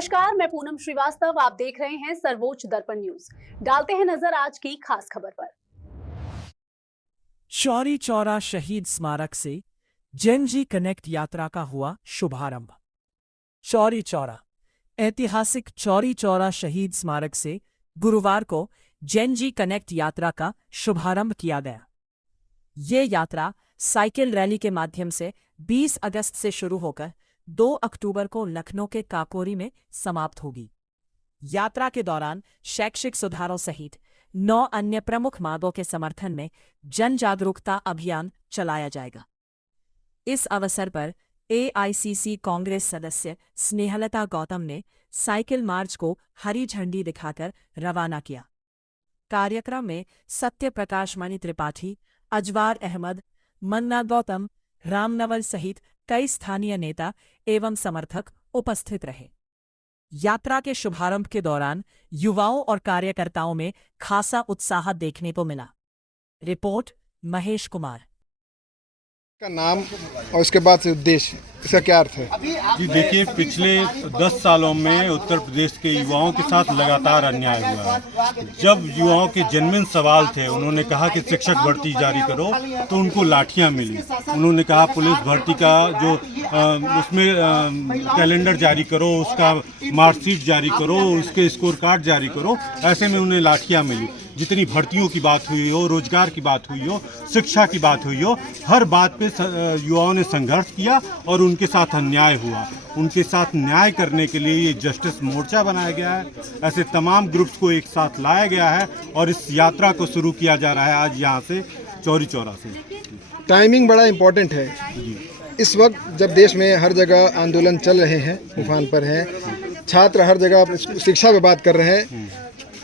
नमस्कार, मैं पूनम श्रीवास्तव। आप देख रहे हैं सर्वोच्च दर्पण न्यूज। डालते हैं नजर आज की खास खबर पर। चौरी चौरा शहीद स्मारक से जेनजी कनेक्ट यात्रा का हुआ शुभारंभ। चौरी चौरा ऐतिहासिक चौरी चौरा शहीद स्मारक से गुरुवार को जेनजी कनेक्ट यात्रा का शुभारंभ किया गया। ये यात्रा साइकिल रैली के माध्यम से 20 अगस्त से शुरू होकर 2 अक्टूबर को लखनऊ के काकोरी में समाप्त होगी। यात्रा के दौरान शैक्षिक सुधारों सहित 9 अन्य प्रमुख मांगों के समर्थन में जन जागरूकता अभियान चलाया जाएगा। इस अवसर पर एआईसीसी कांग्रेस सदस्य स्नेहलता गौतम ने साइकिल मार्च को हरी झंडी दिखाकर रवाना किया। कार्यक्रम में सत्य प्रकाश मणि त्रिपाठी, अजवार अहमद, मन्ना गौतम, रामनवल सहित कई स्थानीय नेता एवं समर्थक उपस्थित रहे। यात्रा के शुभारंभ के दौरान युवाओं और कार्यकर्ताओं में खासा उत्साह देखने को मिला। रिपोर्ट महेश कुमार। का नाम और उसके बाद से उद्देश्य, इसका क्या अर्थ है? जी देखिए, पिछले 10 सालों में उत्तर प्रदेश के युवाओं के साथ लगातार अन्याय हुआ है। जब युवाओं के जेन्युइन सवाल थे, उन्होंने कहा कि शिक्षक भर्ती जारी करो, तो उनको लाठियां मिली। उन्होंने कहा पुलिस भर्ती का जो उसमें कैलेंडर जारी करो, उसका मार्कशीट जारी करो, उसके स्कोर कार्ड जारी करो, ऐसे में उन्हें लाठियां मिली। जितनी भर्तियों की बात हुई हो, रोजगार की बात हुई हो, शिक्षा की बात हुई हो, हर बात पे युवाओं ने संघर्ष किया और उनके साथ अन्याय हुआ। उनके साथ न्याय करने के लिए ये जस्टिस मोर्चा बनाया गया है। ऐसे तमाम ग्रुप्स को एक साथ लाया गया है और इस यात्रा को शुरू किया जा रहा है आज यहाँ से, चौरी चौरा से। टाइमिंग बड़ा इम्पोर्टेंट है। इस वक्त जब देश में हर जगह आंदोलन चल रहे हैं, तूफान पर हैं, छात्र हर जगह शिक्षा पे बात कर रहे हैं,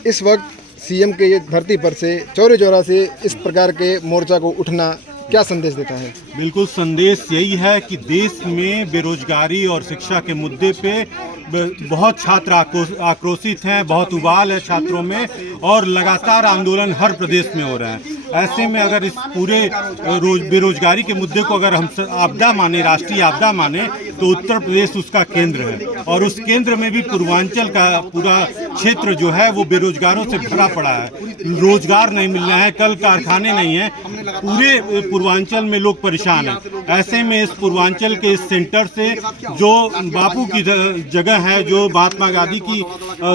इस वक्त सीएम के ये धरती पर से चौरी चौरा से इस प्रकार के मोर्चा को उठना क्या संदेश देता है? बिल्कुल संदेश यही है कि देश में बेरोजगारी और शिक्षा के मुद्दे पे बहुत छात्र आक्रोशित हैं, बहुत उबाल है छात्रों में और लगातार आंदोलन हर प्रदेश में हो रहे हैं। ऐसे में अगर इस पूरे बेरोजगारी के मुद्दे को अगर हम आपदा माने, राष्ट्रीय आपदा माने, तो उत्तर प्रदेश उसका केंद्र है और उस केंद्र में भी पूर्वांचल का पूरा क्षेत्र जो है वो बेरोजगारों से भरा पड़ा है। रोजगार नहीं मिल रहा है, कल कारखाने नहीं है, पूरे पूर्वांचल में लोग परेशान हैं। ऐसे में इस पूर्वांचल के इस सेंटर से जो बापू की जगह है, जो महात्मा गांधी की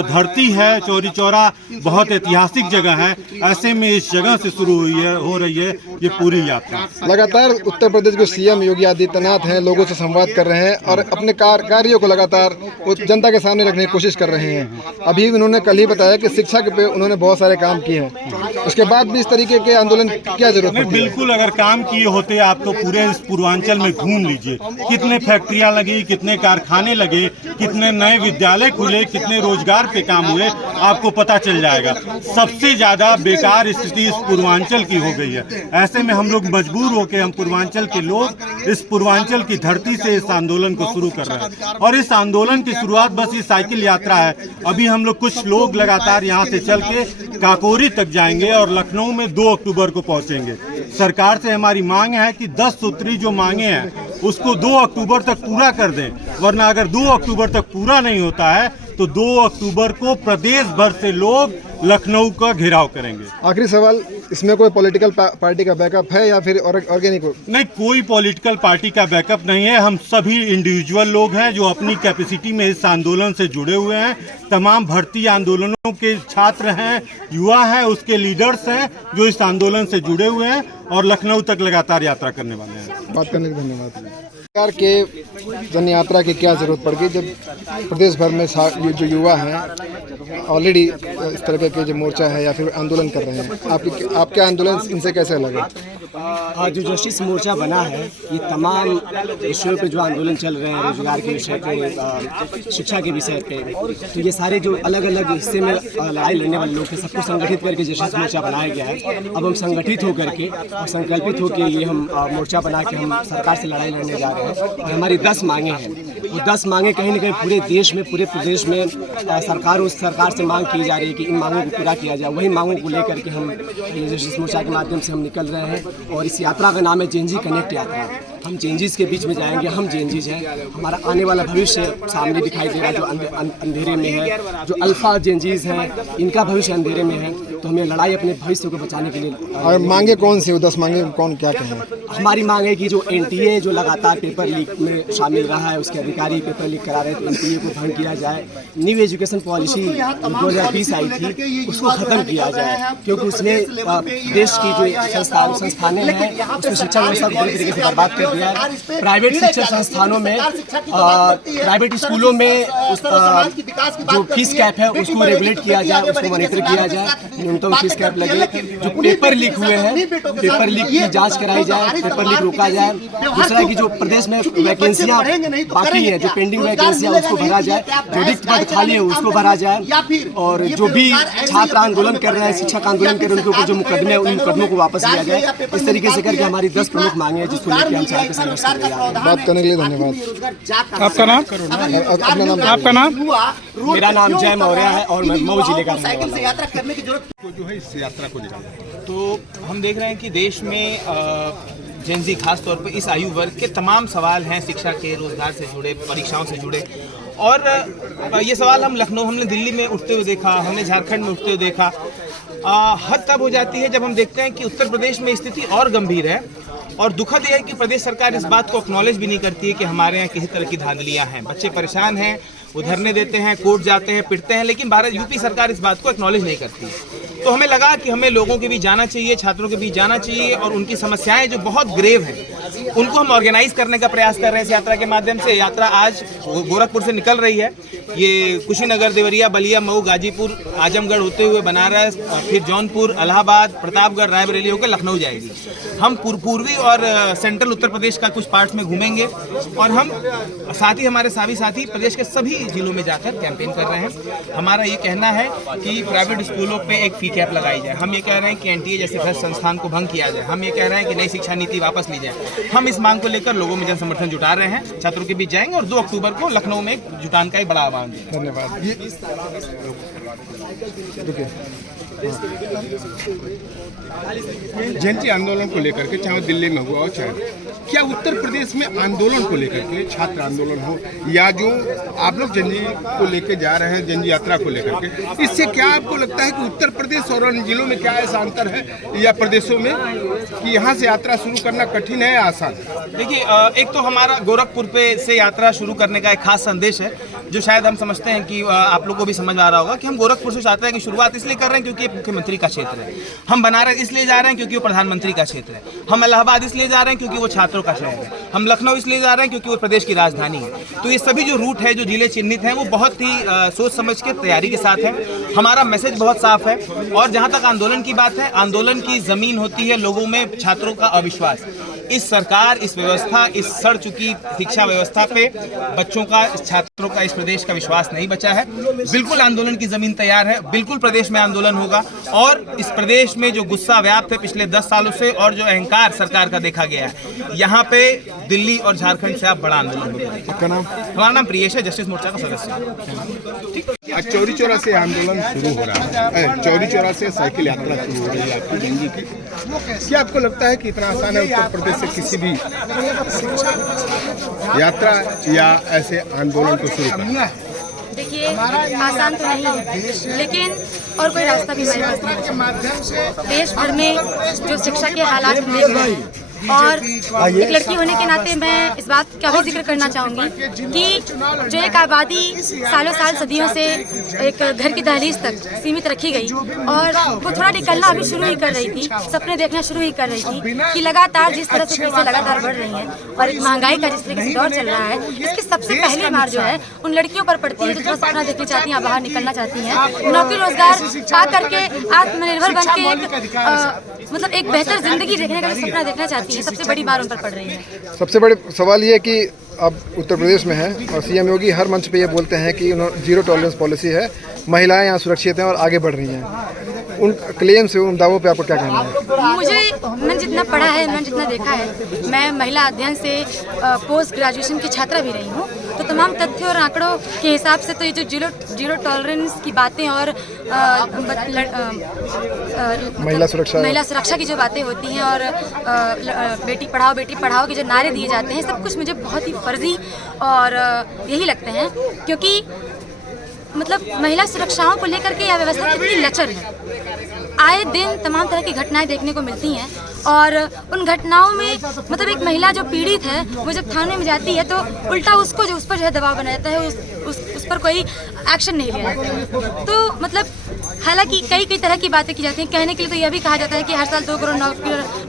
धरती है, चौरी चौरा बहुत ऐतिहासिक जगह है। ऐसे में इस जगह से शुरू हो रही है ये पूरी यात्रा। लगातार उत्तर प्रदेश के सीएम योगी आदित्यनाथ हैं, लोगों से संवाद कर रहे हैं और अपने कार्यों को लगातार जनता के सामने रखने की कोशिश कर रहे हैं। अभी उन्होंने कल ही बताया कि शिक्षा के पे उन्होंने बहुत सारे काम किए हैं। उसके बाद भी इस तरीके के आंदोलन क्या जरूरत है? बिल्कुल, अगर काम किए होते आप तो पूरे इस पूर्वांचल में घूम लीजिए, कितने फैक्ट्रियां लगी, कितने कारखाने लगे, कितने नए विद्यालय खुले, कितने रोजगार पे काम हुए, आपको पता चल जाएगा। सबसे ज्यादा बेकार स्थिति इस पूर्वांचल की हो गई है। ऐसे में हम लोग मजबूर होकर, हम पूर्वांचल के लोग इस पूर्वांचल की धरती से इस आंदोलन को शुरू कर रहे हैं और इस आंदोलन की शुरुआत बस ये साइकिल यात्रा है। अभी हम लोग कुछ लोग लगातार यहाँ से चल के काकोरी तक जाएंगे और लखनऊ में 2 अक्टूबर को पहुंचेंगे। सरकार से हमारी मांग है कि 10 सूत्री जो मांगे हैं उसको 2 अक्टूबर तक पूरा कर दें, वरना अगर 2 अक्टूबर तक पूरा नहीं होता है तो 2 अक्टूबर को प्रदेश भर से लोग लखनऊ का घेराव करेंगे। आखिरी सवाल, इसमें कोई पॉलिटिकल पार्टी का बैकअप है या फिर ऑर्गेनिक? नहीं, कोई पॉलिटिकल पार्टी का बैकअप नहीं है। हम सभी इंडिविजुअल लोग हैं जो अपनी कैपेसिटी में इस आंदोलन से जुड़े हुए हैं। तमाम भर्ती आंदोलनों के छात्र हैं, युवा हैं, उसके लीडर्स हैं जो इस आंदोलन से जुड़े हुए हैं और लखनऊ तक लगातार यात्रा करने वाले हैं। बात करने के लिए धन्यवाद। सरकार के जन यात्रा की क्या जरूरत पड़ गई जब प्रदेश भर में जो युवा हैं ऑलरेडी इस तरह के जो मोर्चा है या फिर आंदोलन कर रहे हैं, आपके आंदोलन इनसे कैसे लगे? जो जस्टिस मोर्चा बना है, ये तमाम विषयों पे जो आंदोलन चल रहे हैं, रोजगार के विषय पे, शिक्षा के विषय पे, तो ये सारे जो अलग अलग हिस्से में लड़ाई लड़ने वाले लोग हैं, सबको संगठित करके जस्टिस मोर्चा बनाया गया है। अब हम संगठित होकर के और संकल्पित होकर ये हम मोर्चा बना के हम सरकार से लड़ाई लड़ने जा रहे हैं और हमारी 10 मांगे हैं। वो 10 मांगे कहीं ना कहीं पूरे देश में, पूरे प्रदेश में सरकार से मांग की जा रही है कि इन मांगों को पूरा किया जाए। वही मांगों को लेकर के हम जस्टिस मोर्चा के माध्यम से हम निकल रहे हैं और इस यात्रा का नाम है जेनजी कनेक्ट यात्रा। हम जेनजीज के बीच में जाएंगे, हम जेनजीज हैं, हमारा आने वाला भविष्य सामने दिखाई दे रहा है जो अंधेरे में है, जो अल्फा जेनजीज हैं इनका भविष्य अंधेरे में है, तो हमें लड़ाई अपने भविष्य को बचाने के लिए। और मांगे कौन सी, 10 मांगे कौन क्या कहें? हमारी मांग है कि जो एनटीए जो लगातार पेपर लीक में शामिल रहा है, उसके अधिकारी पेपर लीक करा रहे थे, एनटीए को भंग किया जाए। न्यू एजुकेशन पॉलिसी 2020 आई थी, उसको खत्म किया जाए, क्योंकि उसने देश की जो संस्थानें हैं उसमें शिक्षा व्यवस्था को पूरी तरीके से बर्बाद कर दिया है। प्राइवेट शिक्षा संस्थानों में, प्राइवेट स्कूलों में जो फीस कैप है उसको रेगुलेट किया जाए, उसको मॉनिटर किया जाए, न्यूनतम फीस कैप लगे। जो पेपर लीक हुए हैं, पेपर लीक की जांच कराई जाए, पेपर लीक रोका जाए। दूसरा कि जो प्रदेश में वैकेंसियां बाकी है, जो पेंडिंग वैकेंसियां उसको भरा जाए, जो रिक्त पद खाली है उसको भरा जाए, और जो भी छात्र आंदोलन कर रहे हैं, शिक्षक आंदोलन कर रहे हैं, उनके ऊपर जो मुकदमे हैं उन मुकदमों को वापस लिया जाए। इस तरीके से करके हमारी 10 प्रमुख मांगे हैं जिसको लेकर हम चाहते हैं संघर्ष कर रहे हैं। बात करने के लिए धन्यवाद। आपका नाम? अपना नाम? आपका नाम? मेरा नाम जय मौर्य है और मैं मऊ जिले का रहने वाला हूं। जो है इस यात्रा को निकाला, तो हम देख रहे हैं कि देश में जेनजी खास तौर पर इस आयु वर्ग के तमाम सवाल हैं, शिक्षा के, रोजगार से जुड़े, परीक्षाओं से जुड़े, और ये सवाल हम लखनऊ, हमने दिल्ली में उठते हुए देखा, हमने झारखंड में उठते हुए देखा। हद तब हो जाती है जब हम देखते हैं कि उत्तर प्रदेश में स्थिति और गंभीर है, और दुखद यह है कि प्रदेश सरकार इस बात को एक्नॉलेज भी नहीं करती है कि हमारे यहाँ किसी तरह की धांधलियाँ हैं, बच्चे परेशान हैं, वो धरने देते हैं, कोर्ट जाते हैं, पिटते हैं, लेकिन यूपी सरकार इस बात को एक्नॉलेज नहीं करती है। तो हमें लगा कि हमें लोगों के बीच जाना चाहिए, छात्रों के बीच जाना चाहिए, और उनकी समस्याएं जो बहुत ग्रेव हैं उनको हम ऑर्गेनाइज करने का प्रयास कर रहे हैं इस यात्रा के माध्यम से। यात्रा आज गोरखपुर से निकल रही है, ये कुशीनगर, देवरिया, बलिया, मऊ, गाजीपुर, आजमगढ़ होते हुए बनारस, फिर जौनपुर, इलाहाबाद, प्रतापगढ़, रायबरेली होकर लखनऊ जाएगी। हम पूर्वी और सेंट्रल उत्तर प्रदेश का कुछ पार्ट्स में घूमेंगे, और हम साथ ही हमारे सभी साथी प्रदेश के सभी जिलों में जाकर कैंपेन कर रहे हैं। हमारा ये कहना है कि प्राइवेट स्कूलों पे एक फी कैप लगाई जाए, हम ये कह रहे हैं कि एनटीए जैसे भ्रष्ट संस्थान को भंग किया जाए, हम ये कह रहे हैं कि नई शिक्षा नीति वापस ली जाए। हम इस मांग को लेकर लोगों में जन समर्थन जुटा रहे हैं, छात्रों के बीच जाएंगे, और 2 अक्टूबर को लखनऊ में जुटान का एक बड़ा आह्वान दिया। धन्यवाद। जेनजी आंदोलन को लेकर के, चाहे दिल्ली में हुआ हो चाहे, क्या उत्तर प्रदेश में आंदोलन को लेकर के, छात्र आंदोलन हो या जो आप लोग जेनजी को लेकर जा रहे हैं, जेनजी यात्रा को लेकर के, इससे क्या आपको लगता है कि उत्तर प्रदेश और अन्य जिलों में क्या ऐसा अंतर है या प्रदेशों में कि यहाँ से यात्रा शुरू करना कठिन है या आसान? देखिए, एक तो हमारा गोरखपुर से यात्रा शुरू करने का एक खास संदेश है, जो शायद हम समझते हैं कि आप लोगों को भी समझ आ रहा होगा कि हम गोरखपुर से चाहते हैं कि शुरुआत इसलिए कर रहे हैं क्योंकि ये मुख्यमंत्री का क्षेत्र है, हम बनारस इसलिए जा रहे हैं क्योंकि वो प्रधानमंत्री का क्षेत्र है, हम इलाहाबाद इसलिए जा रहे हैं क्योंकि वो छात्रों का शहर है, हम लखनऊ इसलिए जा रहे हैं क्योंकि वो प्रदेश की राजधानी है। तो ये सभी जो रूट है, जो जिले चिन्हित हैं, वो बहुत ही सोच समझ के तैयारी के साथ है। हमारा मैसेज बहुत साफ है, और जहाँ तक आंदोलन की बात है, आंदोलन की जमीन होती है लोगों में छात्रों का अविश्वास। इस सरकार, इस व्यवस्था, इस सड़ चुकी शिक्षा व्यवस्था पे बच्चों का, छात्रों का, इस प्रदेश का विश्वास नहीं बचा है। बिल्कुल आंदोलन की जमीन तैयार है, बिल्कुल प्रदेश में आंदोलन होगा, और इस प्रदेश में जो गुस्सा व्याप्त है पिछले 10 सालों से, और जो अहंकार सरकार का देखा गया है, यहाँ पे दिल्ली और झारखंड से आप बड़ा आंदोलन होगा। आपका नाम? हमारा नाम प्रियेश है, जस्टिस मोर्चा का सदस्य। आज चौरी चौरा से आंदोलन शुरू हो रहा है, चौरी चौरा से साइकिल यात्रा शुरू हो रही है आपकी जेनजी की, क्या आपको लगता है कि इतना आसान है उत्तर प्रदेश से किसी भी यात्रा या ऐसे आंदोलन को शुरू करना? देखिए, आसान तो नहीं है, लेकिन और कोई रास्ता भी हमारे पास नहीं है। देश भर में जो शिक्षा के हालात हम देख रहे हैं, और एक लड़की होने के नाते मैं इस बात का भी जिक्र करना चाहूँगी कि जो एक आबादी सालों साल सदियों से एक घर की दहलीज तक सीमित रखी गई, और वो थोड़ा निकलना अभी शुरू ही कर रही थी, सपने देखना शुरू ही कर रही थी, कि लगातार जिस तरह से फीसें लगातार बढ़ रही हैं, और एक महंगाई का जिस तरीके से दौर चल रहा है, इसकी सबसे पहली मार जो है उन लड़कियों पर पड़ती है जो थोड़ा सपना देखना चाहती हैं, बाहर निकलना चाहती हैं, नौकरी रोजगार पा करके आत्मनिर्भर बन के मतलब एक बेहतर जिंदगी देखने का सपना देखना चाहती है। सबसे बड़ी बार उन पर पड़ रही है। सबसे बड़े सवाल ये है कि अब उत्तर प्रदेश में है, और सीएम योगी हर मंच पे ये बोलते हैं कि जीरो टॉलरेंस पॉलिसी है, महिलाएं यहाँ सुरक्षित हैं और आगे बढ़ रही हैं। उन क्लेम से, उन दावों पे आपको क्या कहना है? मैंने जितना पढ़ा है, मैंने जितना देखा है, मैं महिला अध्ययन से पोस्ट ग्रेजुएशन की छात्रा भी रही हूँ, तो तमाम तथ्यों और आंकड़ों के हिसाब से तो ये जो जीरो टॉलरेंस की बातें और महिला सुरक्षा की जो बातें होती हैं और बेटी पढ़ाओ के जो नारे दिए जाते हैं, सब कुछ मुझे बहुत ही फर्जी और यही लगते हैं, क्योंकि मतलब महिला सुरक्षाओं को लेकर के यह व्यवस्था कितनी लचर है। आए दिन तमाम तरह की घटनाएं देखने को मिलती हैं और उन घटनाओं में मतलब एक महिला जो पीड़ित है वो जब थाने में जाती है तो उल्टा उसको जो उस पर जो है दबाव बनाया जाता है, उस पर कोई एक्शन नहीं लिया जाता। तो मतलब हालांकि कई तरह की बातें की जाती हैं। कहने के लिए तो यह भी कहा जाता है कि हर साल 2 करोड़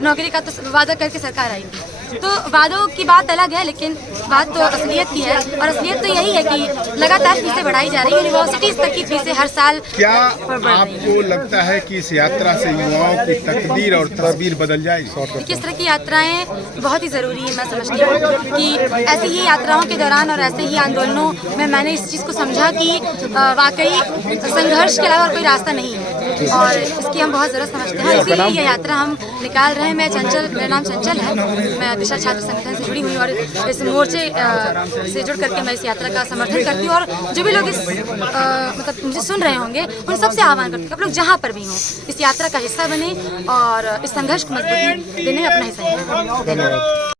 नौकरी का तो वादा करके सरकार आएगी। तो वादों की बात अलग है, लेकिन बात तो असलियत की है और असलियत तो यही है कि लगातार फीसें बढ़ाई जा रही है। यूनिवर्सिटीज तक की फीसें हर साल क्या आपको लगता है कि इस यात्रा से युवाओं की तकदीर और तस्वीर बदल जाएगी? किस तरह की यात्राएं बहुत ही ज़रूरी है। मैं समझती हूँ कि ऐसी ही यात्राओं के दौरान और ऐसे ही आंदोलनों में मैंने इस चीज़ को समझा कि वाकई संघर्ष के अलावा कोई रास्ता नहीं है और इसकी हम बहुत ज़रूरत समझते हैं। इसीलिए यह यात्रा हम निकाल रहे हैं। मेरा नाम चंचल है, मैं दिशा छात्र संगठन से जुड़ी हुई और इस मोर्चे से जुड़ करके मैं इस यात्रा का समर्थन करती हूँ और जो भी लोग इस मतलब मुझे सुन रहे होंगे उन सबसे आह्वान करती हूँ कि आप लोग जहाँ पर भी हों इस यात्रा का हिस्सा बने और इस संघर्ष को मजबूती देने में अपना हिस्सा दें। धन्यवाद।